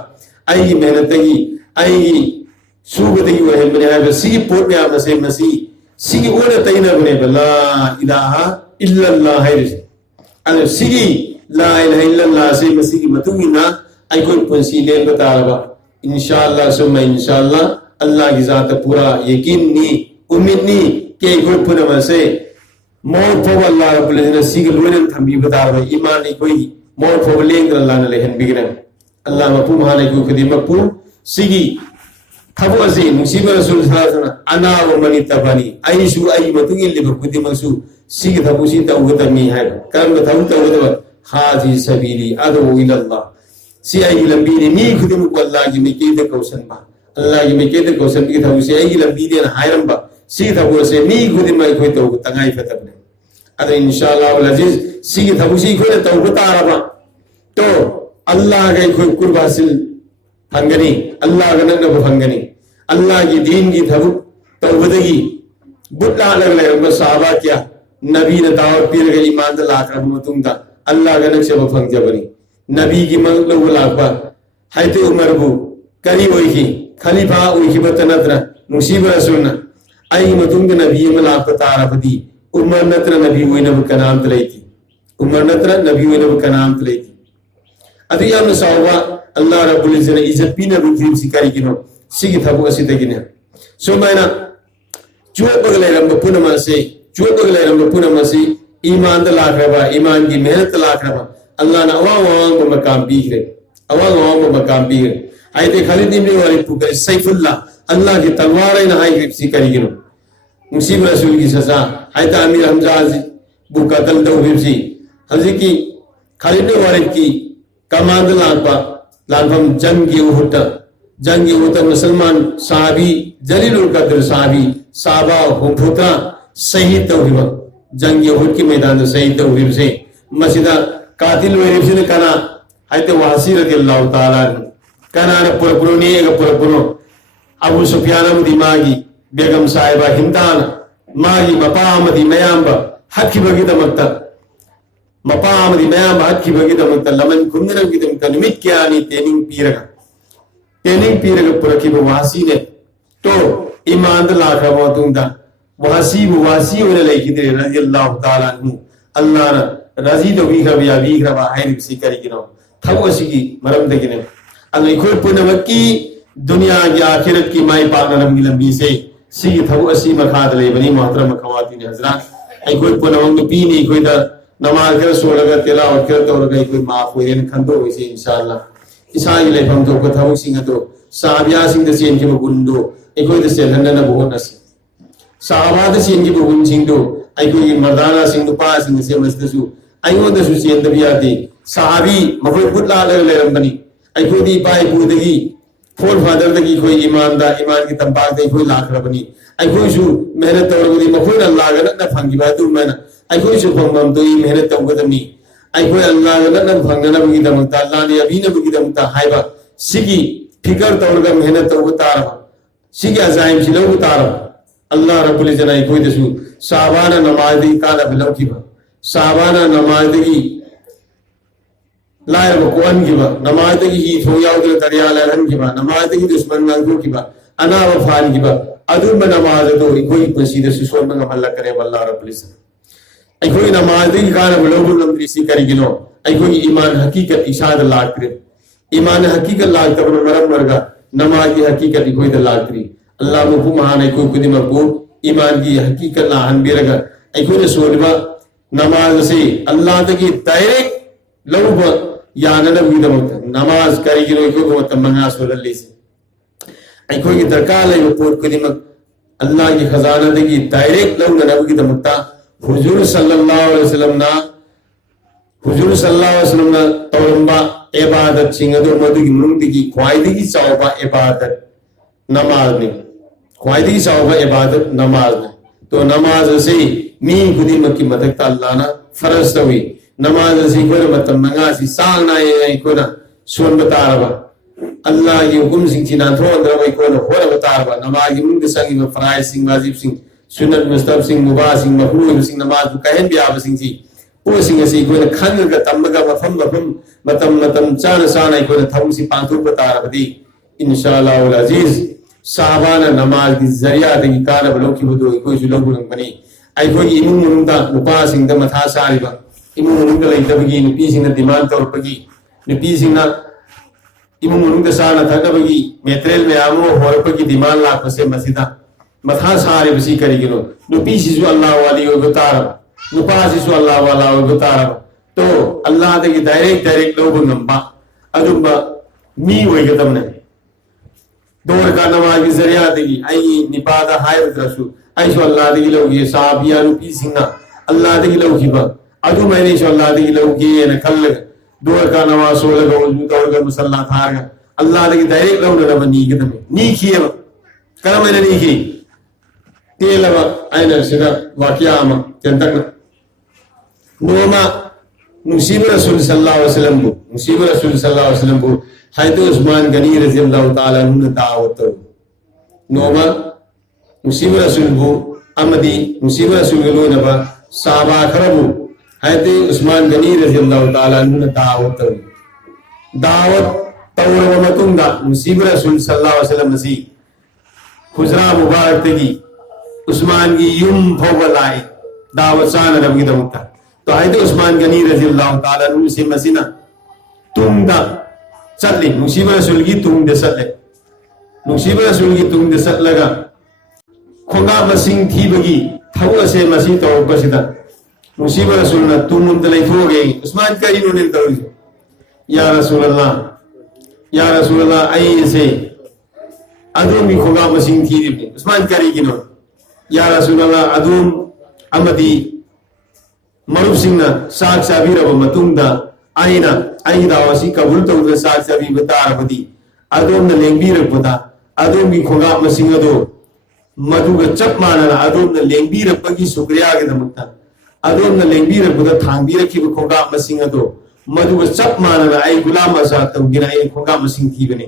ai ki mehnat de ki ai sugati wa helbane ha sigi pot ya mase masi sigi ona taina bane la ilaha illa allah hayris ala sigi la ilaha illa allah se masi matugina ai koi ponsi le bataraba inshallah summa inshallah allah ki zat pura yakin ni umid ni ke koi pura mase mo po allah rabbul alamin sigi lonen thambi bataraba iman ni koi mo po leng allah na lehen bigran allah mapu mahane ko khidima pu sigi Tabu azi musiba rasul sallallahu ana wa mani tabani aisu ai matungil liba kudi masu sigi tabu si tabu tami hai kan tabu tabu haji sabili adu ila allah si ai lambini ni kudi mu allah gi meke de kausan ba allah gi meke de kausan gi tabu si ai lambini na hairam ba सी थबु से मी खुदी मै कोई तो तंगाई फतबने अदे इंशाअल्लाह वल अजीज सी थबु सी कोई तो तारबा तो अल्लाह के कोई कुर्बासिल फंगनी अल्लाह का नंग फंगनी अल्लाह की दीन की थबु तौबदगी बुट्ला लग ले साहबा क्या नबी ने दावत पीर के ईमान द लाख रब मतुंगा अल्लाह का नक्शे फंग जबनी नबी की मंग लो लाखबा हाइते उमर बु करी होई की खलीफा होई की बतनत्र मुसीब रसूलना आई मतुंग नबी में लाख तारबदी उमर नत्र नबी होई न कनाम तलेती उमर नत्र नबी होई न कनाम तलेती अदिया में साहबा अल्लाह रब्बुल इज्जत ने इज्जत पीना बुद्धिम सिकारी किनो सिगी थबु असितगिने सो मैना चुए बगले रम पुनमा से चुए बगले रम पुनमा से ईमान द लाखरबा ईमान की मेहनत लाखरबा अल्लाह ने अवांग को मकाम बीगरे अवांग को मकाम बीगरे आयते खालिद इब्न वलीद पुकर सैफुल्लाह अल्लाह की तलवार है ना हाई सिकारी किनो मुसीब रसूल की सजा आयते अमीर हमजा बु कत्ल दो बिबसी हजी की खालिद इब्न वलीद की कमांड लाखबा लाखम जंग की उहद मुसलमान साहबी जलीलुल कद्र साहबी साहबा हुफुता शहीद तौहिबा जंग उहद की मैदान में शहीद तौहिब से मस्जिदा कातिल वेरिफ ने कना हाइते वासी रदियल्लाहु ताला कना न पुरपुनी एक पुरपुनो अबू सुफियान दिमागी बेगम साहिबा हिंदान मागी मपामदी मयांबा हक्की बगी दमक्ता मपामदी मयांबा हक्की बगी दमक्ता लमन कुंदरम की दमक्ता निमित क्या नी ट्रेनिंग पीरगा पुरकी वासी ने तो ईमान द लाख मतुंदा वासी होने लेकिदे रदियल्लाहु ताला अन्हु अल्लाह ना रजी दो बीखरबा हाइरिब सिकरी किनो थबोसी की मरम दगिने अल्लाह कोई पुनमकी दुनिया की आखिरत की माई पाकनम की लंबी से सी थबोसी मखाद ले बनी मोहतरम खवातीन हजरात आई कोई पुनमंग पीनी कोई दा नमाज कर सोलगा तिलावत कर तो गई कोई माफ होए खंदो होइसे इंशाअल्लाह इसाई लेफम तो कथाऊ सिंह तो साबिया सिंह द सेन की गुंडो एकोई द से लंदन बहुत नस साहबा द सेन की गुण सिंह तो एकोई मर्दाना सिंह तो पा सिंह से मस्तसु आइयो द सु सेन द बियाती साहबी मफुल फुटला ले रंबनी एकोई दी पाई बुदगी फोर फादर द की कोई ईमान की तंबाक दे कोई लाख रबनी एकोई सु मेहनत तौरगदी मफुल अल्लाह का न फंगी बातु मैना एकोई सु फंगम तो ई मेहनत तौगदमी अखोई अल्लाह नन फंगनबगी दमता अल्लाह ने अबीनबगी दमता हाइबा सिगी फिकर तौरगा मेहनत तौग तारबा सिगी अजाइम सिलो तारबा अल्लाह रब्बुल इज्जत ने कोई दसु साबाना नमाज दी काला बिलौकीबा साबाना नमाज दी लायर बकोन कीबा नमाज दी ही थोयाव दे तरियाला रन कीबा नमाज दी दुश्मन नंगो कीबा अना वफान कीबा अदुम नमाज दो कोई पसीदे सुसोन में अल्लाह करे अल्लाह रब्बुल इज्जत अखोई नमाज दी कान बलोबुल नमरी सी करी गिनो अखोई ईमान हकीकत इशाद लाकरे ईमान हकीकत लाक तब मरम वर्गा नमाज की हकीकत कोई द लाकरी अल्लाह मुफु महान कोई कुदि मको ईमान की हकीकत ला हन बेरगा अखोई सोलबा नमाज से अल्लाह तक डायरेक्ट लौब यानन विदमत नमाज करी गिनो को मत मंगा सोलले से अखोई की दरकार ले पोर कुदि मक अल्लाह की खजाना दगी डायरेक्ट लौ नबी दमता हुजूर सल्लल्लाहु अलैहि वसल्लम ना तौरंबा इबादत सिंगदो मदुगी मुंदिगी ख्वाइदगी चावबा इबादत नमाज ने ख्वाइदगी चावबा इबादत नमाज ने तो नमाज से मी खुदी मक्की मदक अल्लाह ना फरज तवी नमाज से कोन मतम मंगा सी सांग ना ये कोना सोन बतारबा अल्लाह की हुकुम सिंह चिना थो अंदर वही कोन होर बतारबा नमाज की मुंद संगी में फराइज सिंह वाजिब सिंह सुन्नत मुस्तहब सिंह मुबाह सिंह मकरूह सिंह नमाज को कहन भी आब सिंह जी ओ सिंह से कोई खन का तमगा मफम मतम चान साना कोई थम सी पांतु बतारबदी इंशाअल्लाह उल अजीज साहबाना नमाज की जरिया दे कान बलो की बुदो कोई जुलो गुण बनी आई कोई इमु मुंदा नुपा सिंह द मथा सारिबा इमु मुंदा लेतबगी नुपी सिंह द दिमान तौरपगी नुपी सिंह ना इमु मुंदा साना थकबगी मेट्रेल में आमो होरपगी दिमान लाख से मस्जिदा मथा सारे बसी करी गिनो नुपी सिसु अल्लाह वाली ओ बतारब नुपा सिसु अल्लाह वाला ओ बतारब तो अल्लाह दे डायरेक्ट लोग नंबा अदुबा मी होय गतमने दौर का नमाज की जरिया देगी आई निपादा हाय रसू आई सो अल्लाह दे लोग ये साहबिया नुपी सिंना अल्लाह दे लोग हिबा अदु मैंने सो अल्लाह दे लोग ये न कल दौर का नमाज सो लगा वजू दौर का मुसल्ला थागा अल्लाह दे डायरेक्ट लोग न नी गतमे नी किए कर मैंने नी की तेलवा आइना सिदा वाक्या अमा तेंतकना नोमा मुसीब रसूल सल्लल्लाहु अलैहि वसल्लम बु मुसीब रसूल सल्लल्लाहु अलैहि वसल्लम बु हायतो उस्मान गनी रज़ियल्लाहु ताला अन्हु दावत नोमा मुसीब रसूल बु अमदी मुसीब रसूल गलो नबा साहबा खरबु हायते उस्मान गनी रज़ियल्लाहु ताला अन्हु दावत तौरब मतुंगा मुसीब रसूल सल्लल्लाहु अलैहि वसल्लम सी हुजरा मुबारक तगी उस्मान की युम फोबलाई दावत सान रबगी दमुता तो हायते उस्मान गनी रज़ियल्लाहु ताला अन्हु से मसीना तुंगा चले मुसीब रसूल की तुंगे चले मुसीब रसूल की तुंगे चलगा खोंगा मसिंग थी बगी थव से मसी तो बसिदा मुसीब रसूल ना तुम उनतले थोगे उस्मान का इन्होंने दौड़ी या रसूल अल्लाह आई से अदुम की खोगा मसिंग थी दिबने उस्मान करी किनो या रसूल अल्लाह अदुम अमदी मरुब सिंह साग साबी रब मतुंदा आईना आई दावसी कबूल तो उधर साग साबी बता रबदी अदुम ने लेंबी रबदा अदुम की खोगा मसिंग दो मधुग चप माना अदुम ने लेंबी रबगी शुक्रिया के दमता अदुम ने लेंबी रबदा थांबी रखी खोगा मसिंग दो मधुग चप माना आई गुलाम आजाद तो गिरा आई खोगा मसिंग थी बने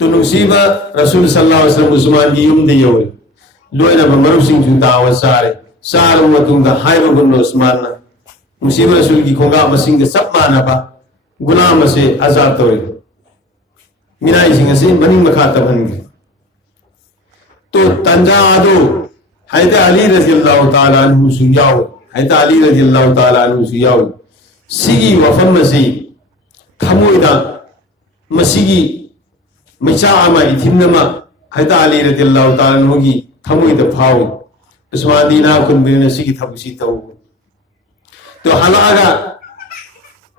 तो नुसीबा रसूल सल्लल्लाहु अलैहि वसल्लम उस्मान की युम दे योरे लोयना मरुब सिंह जुदा वसारे सारो मतुंगा हाइब गुन उस्मान ना मुसीब रसूल की खोगा मसिंग सब माना बा गुलाम से आजाद तोरे मिनाई सिंह से मनी मखातब हनगे तो तंजा आदो हैदर अली रज़ियल्लाहु ताला अन्हु सुयाओ हैदर अली रज़ियल्लाहु ताला अन्हु सुयाओ सिगी वफम मसी थमोइदा मसिगी मिचा आमा इथिनमा हैदर अली रज़ियल्लाहु ताला अन्हु की थमोइदा फाओ उस्मान दीना कुन बिन सिगी थबुसी तो हलागा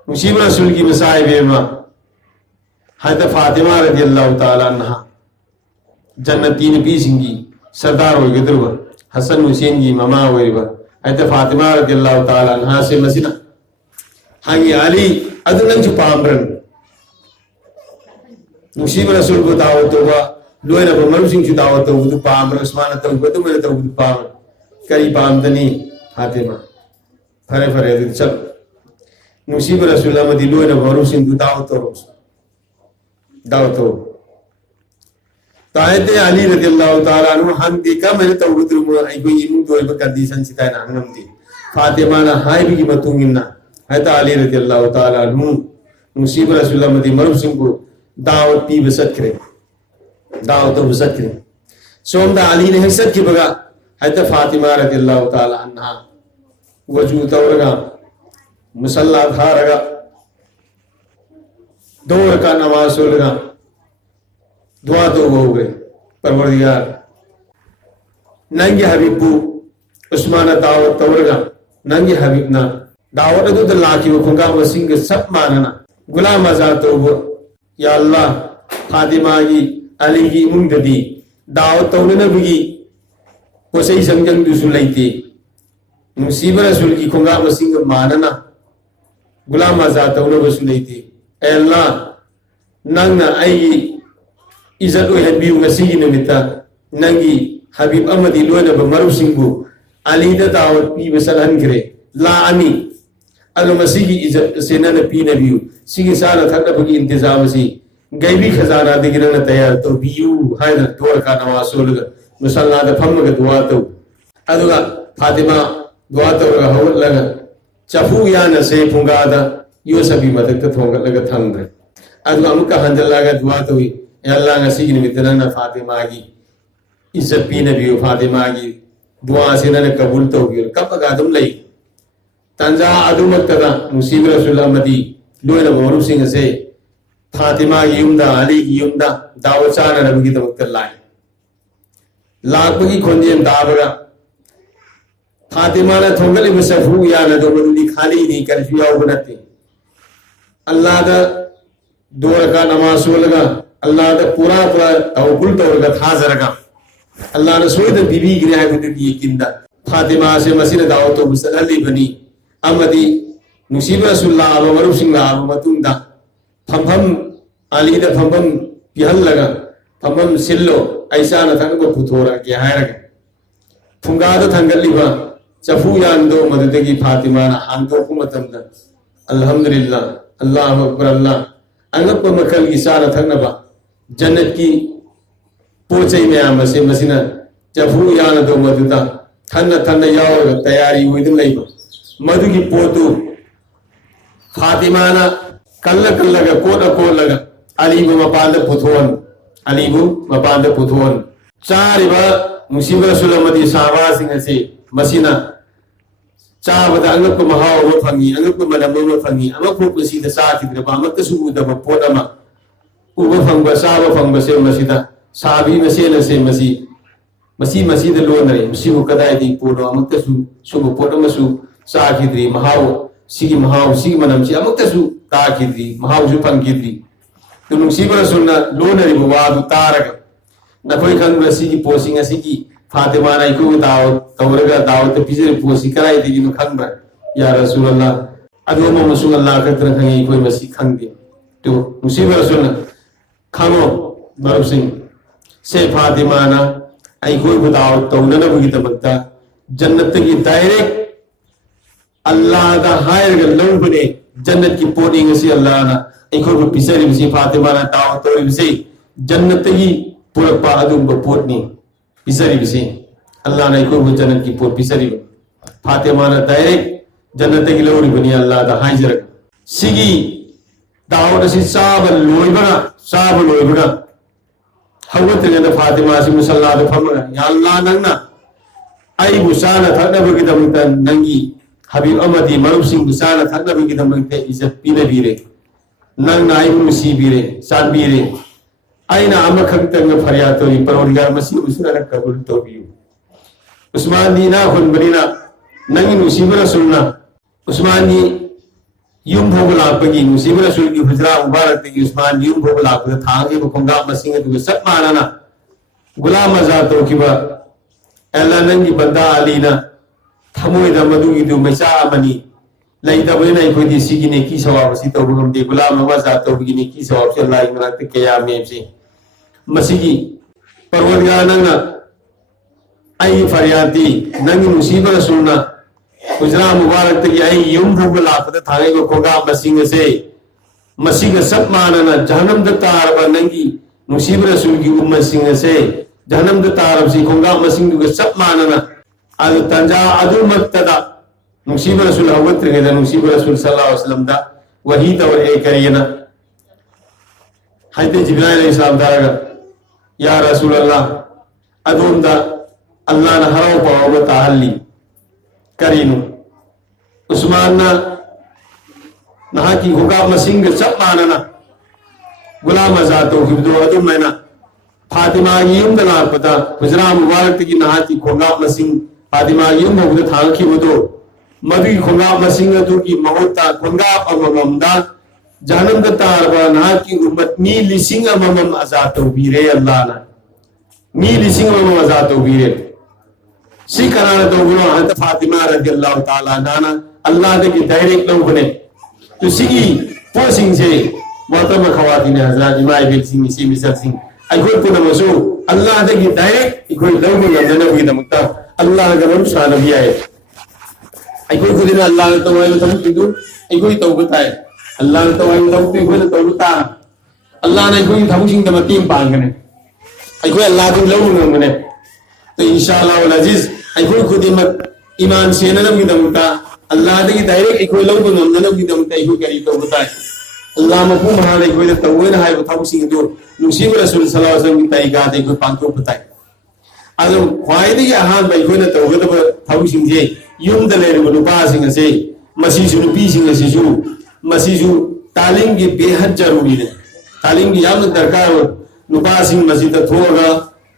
मुसीब रसूल की मसाइब में हैदर फातिमा रज़ियल्लाहु ताला अन्हा जन्नती नबी सिंगी सरदार हो गए दुर्गा हसन हुसैन की ममा होइबा हैदर फातिमा रज़ियल्लाहु ताला अन्हा से मसिना हागी अली अदुनन पामरन मुसीब रसूल को दावत तोबा लोयना मरु सिंह की दावत तो पामर उस्मान तो बदु मेरे तो पाम कई पामदनी फातिमा फरे फरे चल मुसीब रसूल अमदी लोयना मरु सिंह की दावत तो तायते अली रज़ियल्लाहु ताला अन्हु हम देखा मैंने तो उद्रुम आई कोई इनु दोय कंडीशन सिताय ना नमती फातिमा ना हाय भी मतुंगिना हैदर अली रज़ियल्लाहु ताला अन्हु मुसीब रसूल अमदी मरु सिंह को दावत पी बसत करे दावत तो बसत करे सोमदा अली ने हसत की बगा हैदर फातिमा रज़ियल्लाहु ताला अन्हा वजू तवरगा मुसल्ला धारगा दो रकात नमाज सोलगा दुआ तो हो गए परवरदिगार नंगे हबीबू उस्मान दावत तवरगा नंगे हबीब ना दावत तो लाखी खोगा मसिंग सब मानना गुलाम आजाद तो या अल्लाह फातिमा की अली की मुंगदी दावत तो नबी को सही संजन दुसु लेते मुसीब रसूल की खोगा मसिंग मानना गुलाम आजाद तो नबसु लेते ए अल्लाह नंगना आई इज्जत ओहनबियु ngasi निमित्ता नंगी हबीब अमदी लोयना मरु सिंहबु अली दा दावत पी बसलन करे ला अमी अलो मसी की इज्जत से न पी नबियु सिगी सारा थकबगी इंतजाम सी गैबी खजाना दिगिरन तैयार तो बियु हायदर तोर का नमाज सोलग मुसल्ला दा फमग दुआ तो अदुगा फातिमा दुआ तो हवलग चफू यान से फुंगादा यो सभी मदद थोंगलग थंगरे अदुगा अमुका हंजलागा दुआ तो अल्लाह ngasi की निमित्त ना फातिमा की इज्जत पी नबियु फातिमा की दुआ से ना कबूल तो गिर कब का तुम लई तंजा अदुमतदा मुसीब रसूल अमदी लोयना मरु सिंह से फातिमा की युमदा अली की युमदा दावचान नबी की तवक्कल लाई लाख की खोंजेन दाबरा फातिमा ने थोंगले मुसफू या न दो बंदी खाली नहीं कर फिया बनते अल्लाह दा दो रकात नमाज सोलगा अल्लाह दा पूरा पूरा तवक्कुल तोरगा थाजरगा अल्लाह ने सोई दा बीबी गिरा गुद की यकीनदा फातिमा से मसीना दावत तो मुसल्ली बनी अमदी मुसीब रसूलुल्लाह अबु मरु सिंह अबु मतुंदा फमफम अली दा फमफम पिहल लगा फमफम सिल्लो ऐसा न थंग पुथोरा के हायरगे फुंगाद थंगलिबा चफू यानदो मददगी फातिमा ना हांगो कुमतमदा अल्हम्दुलिल्लाह अल्लाहु अकबर अल्लाह अंगप मखल की सारा थंगनबा जन्नत की पोचै मयाम से मसिना चफू यानदो मदुदा थन्ना थन्ना याव तैयारी हुई लैबा मधुगी पोतु फातिमा ना कल्ल कल्लगा कोट कोलगा अलीबु मपांद पुथोन अलीबु मपांद पुथोन चारिबा मुसीब रसूलमदी साहबा सिंह से मसिना चाबद अंगप महाव फंगी अंगप मनम फंगी अमक पुसीद साखिद्रबा अमकसु उदब पोटमा उब फंग साब फंग से मसिदा साबी मसेन से मसी मसीद लोनरे मसीबु कदायदी पोडो अमकसु सुब पोटमसु साखिद्री महाव सिगी महाव सिगी मनम से अमकसु ताखिद्री महाव सु फंगिद्री तो मुसीब रसूलना लोनरे वादु तारग नखोई खंग सिगी पोसिंग सिगी फातिमा ना इको दाव तवरगा दाव ते पिजरे पोसी कराई दिगी नु खंग या रसूल अल्लाह अदो म मसु अल्लाह का तरह खंगे कोई मसी खंग दे तो मुसीब रसूल खंगो बरब सिंह से फातिमा ना आई कोई दाव तवना बगी तबक्ता जन्नत की डायरेक्ट अल्लाह दा हायर ग लंबने जन्नत की पोडिंग से अल्लाह ना आई कोई पिजरे बिसी फातिमा ना दाव तोरी बिसी जन्नत की पुरपा अदुम पोटनी पिसरी बिसे अल्लाह ने कोई जन्नत की पोट पिसरी फातिमा ने डायरेक्ट जन्नत की लौरी बनी अल्लाह दा हाइजर सिगी दावत से साब लोइबना हवत ने फातिमा से मुसल्ला द फमगा या अल्लाह नंगना आई बुसाना थनबगी दमता नंगी हबीब अमदी मरुब सिंह बुसाना थनबगी दमते इज्जत पीने बीरे नंगना आई मुसीबीरे सानबीरे आईना अमा खंतंग फरियाद तोरी परवरदिगार मसीह उसना कबूल तोबियु उस्मान दी ना खुन बरीना नंगी मुसीब रसूलना उस्मान दी युम भोग लापगी मुसीब रसूल की हुजरा मुबारक की उस्मान युम भोग लाप थांगे बखंगा मसिंग तो सब मानना गुलाम आजाद तो किबा एला नंगी बंदा अलीना थमोय द मदुगी दु मैसा अमनी लैदबैना इखोदी सिगिने की सवाब सि तो गुम दे गुलाम आजाद तो बिगिने की सवाब से अल्लाह इमरान ते कया में से मसीगी परवरदिगार नंगना आई फरियादी नंगी मुसीब रसूलना गुजरा मुबारक तक आई युम भोग लापद थागे को कोगा मसिंग से मसीग सब मानना जहन्नम द तारब नंगी मुसीब रसूल की उम्मत सिंह से जहन्नम द तारब से कोगा मसिंग को सब मानना अल तंजा अदु मक्तदा मुसीब रसूल हवत रे मुसीब रसूल सल्लल्लाहु अलैहि वसल्लम दा वही तवर ए करियना हजरत जिब्राइल अलैहिस्सलाम दारगा या रसूल अल्लाह अदुम दा अल्लाह ना हराव पाव ताहली करीनु उस्मान ना नहा की हुगा मसिंग सब मानना गुलाम आजाद तो हिब्दो अदुम मैना फातिमा युम दला पता गुजरा मुबारक की नहा की हुगा मसिंग फातिमा युम होग थांग की बदो मदुगी खुंगा मसिंग अदु की महोता खुंगा अममदा जहन्नम द तारबा ना की उम्मत मी लिसिंग अमम आजाद तो बीरे अल्लाह ना मी लिसिंग अमम आजाद तो बीरे सी कराना तो गुनो हत फातिमा रदियल्लाहु ताला नाना अल्लाह दे की डायरेक्ट लो बने तो सिगी पोसिंग से मोहतरम खवातीन हजरात इमाम बिल सिंह सी मिसल सिंह आई कोई पुना मसू अल्लाह दे की डायरेक्ट कोई लो बने नबी दमता अल्लाह का नाम सा नबी आए आई कोई खुद ने अल्लाह तो वाई तो किदु आई कोई तो बताए अल्लाह तो वाई तो कोई तो बता अल्लाह ने कोई थमुसिंग द मतीम पांगने आई कोई अल्लाह तो लो बने तो इंशाअल्लाह वल अजीज आई कोई खुद ईमान से न नबी दमता अल्लाह दे की डायरेक्ट कोई लो बने नबी दमता आई कोई करी तो बताए अल्लाह मफहूम हाले कोई तो वे ना है थमुसिंग दो मुसीब रसूल सल्लल्लाहु अलैहि वसल्लम की तरीका दे कोई पांतो बताए अदम ख्वाइदी अहान भाई कोई तो गदब थमुसिंग जे युम द लेर नुपासिंग से मसीजु नुपीसिंग सिजु मसीजु तालीम की बेहद जरूरी है तालीम की याम दरकार नुपासिंग मस्जिद थोगा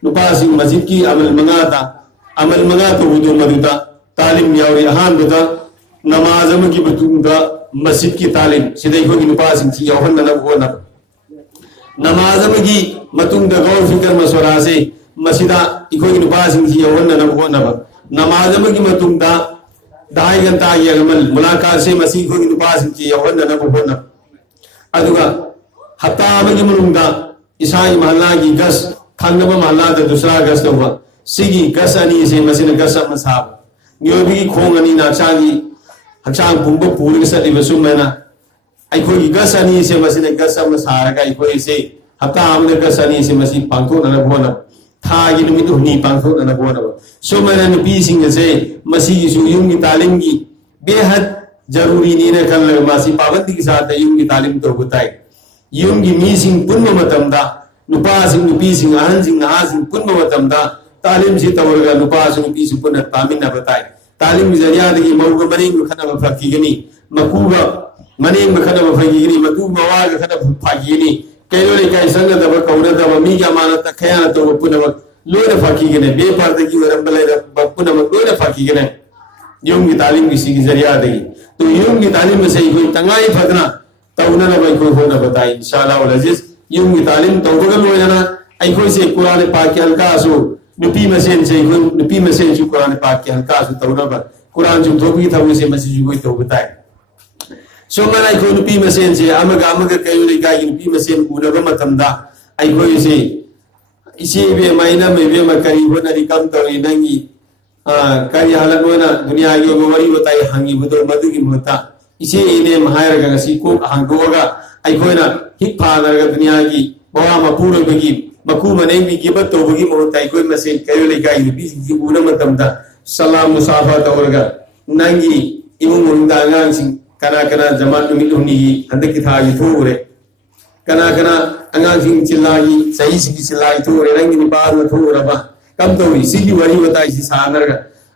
नुपासिंग मस्जिद की अमल मंगा तो वुदु मदुदा तालीम यावरी अहान बदा नमाज की बतुंगा मस्जिद की तालीम सिदई को नुपासिंग की यौहन न होना नमाज की मतुंगा गौर फिक्र मसवरा से मस्जिदा इकोई नुपासिंग की यौहन न होना नमाज की मतुंगा दाई गंता यगमल मुलाकात से मसीह को नुपासिंग की यौहन न होना अदुगा हत्ता की मनुंगा ईसाई महल्ला की गस खंगब माला दूसरा गस तब सिगी गस अनी से मसिन गस अम साब मियोबी खोंग अनी नाचांगी हचांग पुंब पूरी सलीब सुमेना अखोई गस अनी से मसिन गस अम सारगा अखोई से हप्ता आमने गस अनी से मसी पांथो नन बोना थागी नुमित हुनी पांथो नन बोना सुमेना नुपी सिंग से मसी की सुयुंगी तालीम की बेहद जरूरी नहीं ने कल मासी पाबंदी के साथ युंगी तालीम तो बताए युंगी मीसिंग पुण्य मतमदा नुपासिंग नुपीसिंग अहनसिंग नहासिंग पुण्य मतमदा तालीम से तवरगा नुपासिंग नुपीसिंग पुण्य तामिन बताए तालीम की जरिया दगी मौग मनेंग खना फकीगनी मकुबा मनेंग खना फकीगनी मतु मवाग खना फकीगनी कइलो ले काय संग दब कौर दब मी का मानत खयान तो पुण्य लोने फकीगने बे पार दगी वरम बले पुण्य लोने फकीगने युंगी तालीम किसी की जरिया दगी तो युंगी तालीम में से कोई तंगाई फदना तौना न भाई कोई होना बताए इंशाल्लाह वल अजीज युंगी तालीम तौबगल होना अखोई से कुरान पाक के हल्कासु नुपी मसेन से नुपी मसेन जो कुरान पाक के हल्कासु तौना पर कुरान जो थोबी था उसे मसीह कोई तो बताए सो मन अखोई नुपी मसेन से अमग कयो ले गाय नुपी मसेन उनब मतमदा अखोई से इसे बे माइना में बे मकरी होना रिकम तो नंगी कई हालत होना दुनिया की वरी बताई हंगी बुदो मधु की मुता इसे इने महायर गसी को हंगोगा अखोइना हिप फादर दुनिया की बवा मपूर बगी मकू मने भी गिबत तो बगी मोता अखोइ मसे कयो ले गाय बी की उन मतमदा सलाम मुसाफा तौरगा नंगी इमुंग मुंदा अंगांसिंग कना जमान मिलुनी हंदकी था की थोरे कना अंगांसिंग चिल्लाई सही सिगी चिल्लाई थोरे नंगी निपार में थोरबा कम तो इसी वरी बताई सी सागर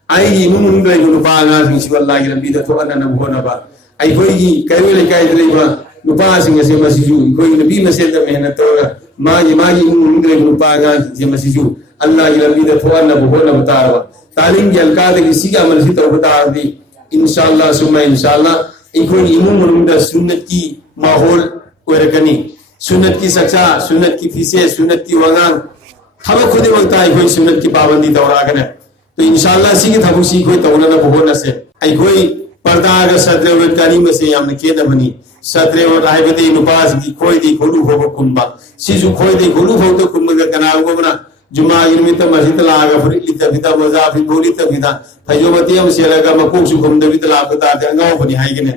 आई इमुंग ले नुपा अंगांसिंग सिवल्ला की लंबी तो अनन भोनबा आई कोई की कयो ले गाय लेबा नुपा सिंग से मसीजू कोई नबी मसे द मेहनत तोरा मागी इमुंग ले नुपा अंगांसिंग से मसीजू अल्लाह की लंबी तो अनन भोन बतारबा तालीम के अलकाद की सी का अमल से तो बता दी इंशाल्लाह सुमा इंशाल्लाह इकोई इमुंग मुंदा सुन्नत की माहौल ओरकनी सुन्नत की सच्चा सुन्नत की फीसे सुन्नत की वंगान थब खुद वक्ता है सुन्नत की पाबंदी दौरागन तो इंशाल्लाह सी की थबु सी कोई तौना न बहुना से कोई पर्दा का सदरे वटकानी में से यामन के दमनी सदरे और राहबते नुपास की खोई दी खोलू हो कुंबा सिजु खोई दी खोलू हो तो कुंबा का कनाल को बना जुमा इनमित मस्जिद लागा फुरी लिता बिता मजाफि बोली तबिता फजोमती हम से लगा मकुक सुकुम दबित लापता अंगाव बनी हाई गने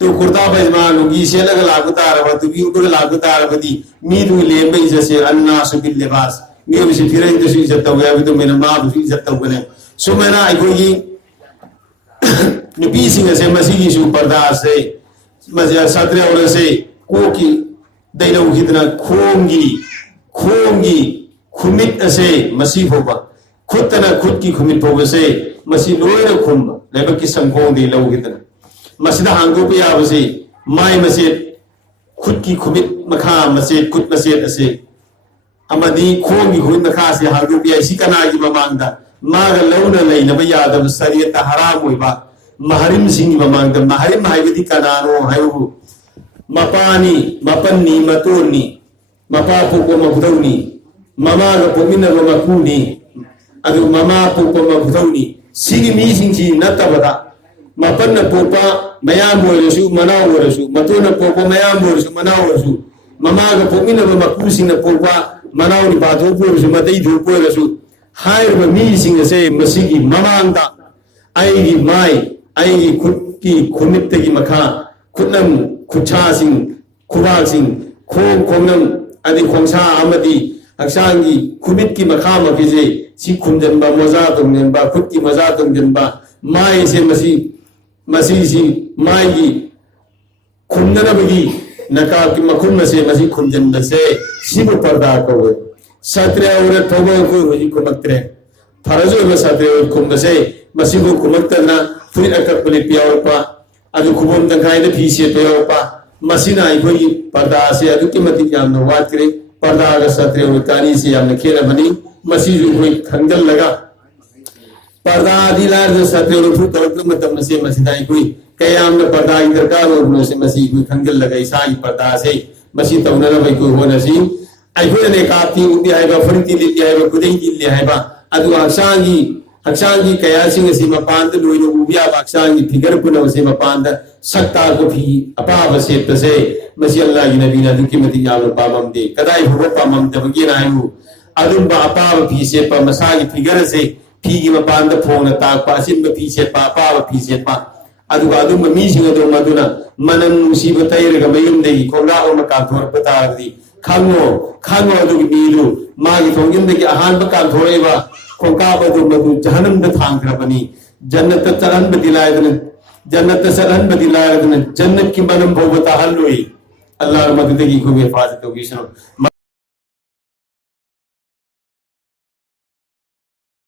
तो कुर्ता पैजमान उगी से लगा लापता रहा तो भी उड़ लापता रहा दी मीर लेंबे जैसे अन्ना सुबिल लिबास मी भी से फिर तो सी इज्जत हो गया अभी तो मेरा मां भी इज्जत हो गने सो मैंने आई नुपी सिंह से मसीही सु पर्दा से मजा सत्र और से को की दैलो कितना खोंगी खुमित असे मसीह होगा खुद तना खुद की खुमित होगा से मसीह लोए खुम लेबा की संकों दे लो कितना मसीदा हांगो पे आवसे माय मसीह खुद की खुमित मखा मसीह खुद मसीह असे अमदी खोंगी खुद मखा से हांगो पे ऐसी कना की ममांगदा मागा लौना लई नबा यादव शरीयत हराम होइबा महरिम सिंह ममांगदा महरिम हाइबदी कनानो हाइबु मपानी मपन्नी मतोनी मपा पुको मबदौनी ममा का पोमिना मकुनी अदु ममा पोपा मबदौनी सिगी मी सिंची नतबदा मपन्न पोपा मयाम बोरसु मना बोरसु मतोना पोपा मयाम बोरसु मना बोरसु ममा का पोमिना मकुसिंग पोपा मनाउनी बाथो बोरसु मतई धो बोरसु हायर मी सिंग से मसिगी ममांदा आईगी माई आईगी खुद की खुमित की मखा खुदनम खुछा सिंग खुबा सिंग खोंगनम अदि खोंसा अमदी हक्सांगी खुमित की मखा मफिजे सी खुमजनबा मजा तुमजनबा खुद की मजा तुमजनबा माई से मसी सी माई की खुमनबगी नकाब की मखुम से मसी खुमजन से शिव पर्दा को सत्रे और थोबो को हुई कुमक्तरे फरजो में सत्रे और खुम से मसी को कुमक्तना फुल अकब पुले पियावपा अदु खुबम तंखाई दे फीसे पियावपा मसीना कोई पर्दा से अदु की मति याम वात करे पर्दा का सत्रे और कानी से याम खेल बनी मसी जो कोई खंगल लगा पर्दा दिलार जो सत्रे और फुट और मतलब से मसीदाई कोई कयाम ने पर्दा की दरकार और से मसी कोई खंगल लगा ईसाई पर्दा से मसी तौना भाई कोई हो नसी आई ने काती उदी आएगा फरती ले आएगा कुदई ले आएगा अदु हक्सांगी कयासिंग से मपान द लोइनो उबिया हक्सांगी फिगर पुनो से मपान द सक्ता को भी अपाव से तसे मसी अल्लाह की नबी ना दुखी मति याव पामम दे कदाई हो पामम दबगे नायु अदुम्बा अपाब फी सेपा मसागी फिगर से फी की मपान द फोन ताकपा असिम फी सेपा अपाब फी सेपा अदुगा अदुम्बा मीसिंग अदु मदुना मनम नुसीब तैरगा मयुम देगी खोला और मकान थोर पतागदी खांगो अदुगी मीदु मागी थोंगिम देगी आहान बकान थोरेबा खोंका बदु मदु जहन्नम द थांग्रबनी जन्नत चलन बदिलायदन जन्नत चलन बदिलायदन जन्नत की मनम भोबता हल्लोई अल्लाह मदद की खूब हिफाजत होगी सुनो।